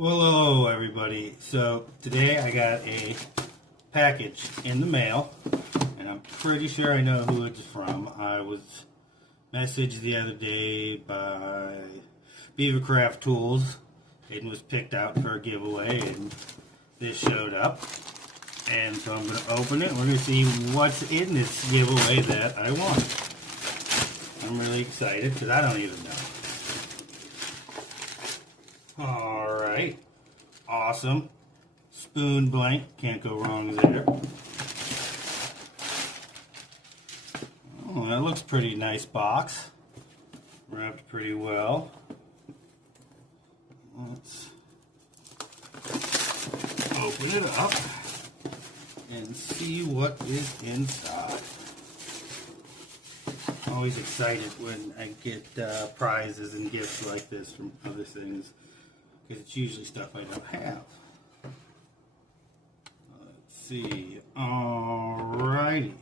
Well, hello everybody. So today I got a package in the mail, and I'm pretty sure I know who it's from. I was messaged the other day by Beavercraft Tools. It was picked out for a giveaway, and this showed up. And so I'm going to open it. We're going to see what's in this giveaway that I won. I'm really excited because I don't even know. Alright, awesome. Spoon blank, can't go wrong there. Oh, that looks pretty nice box. Wrapped pretty well. Let's open it up and see what is inside. I'm always excited when I get prizes and gifts like this from other things, because it's usually stuff I don't have. Let's see. Alrighty.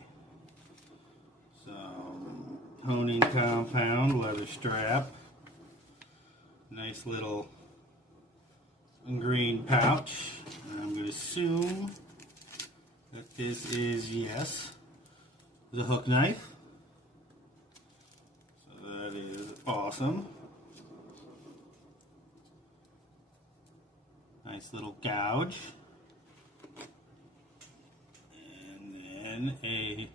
Some honing compound, leather strap. Nice little green pouch. I'm going to assume that this is, yes, the hook knife. So that is awesome. Nice little gouge, and then a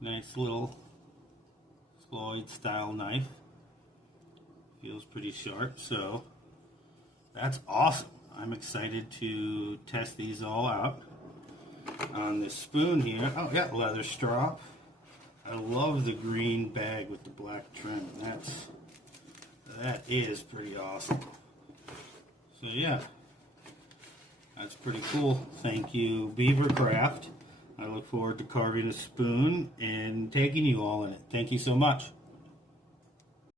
nice little Floyd style knife. Feels pretty sharp, so that's awesome. I'm excited to test these all out. On this spoon here, oh yeah, leather strap. I love the green bag with the black trim. That is pretty awesome. So yeah, that's pretty cool. Thank you, Beavercraft. I look forward to carving a spoon and taking you all in it. Thank you so much.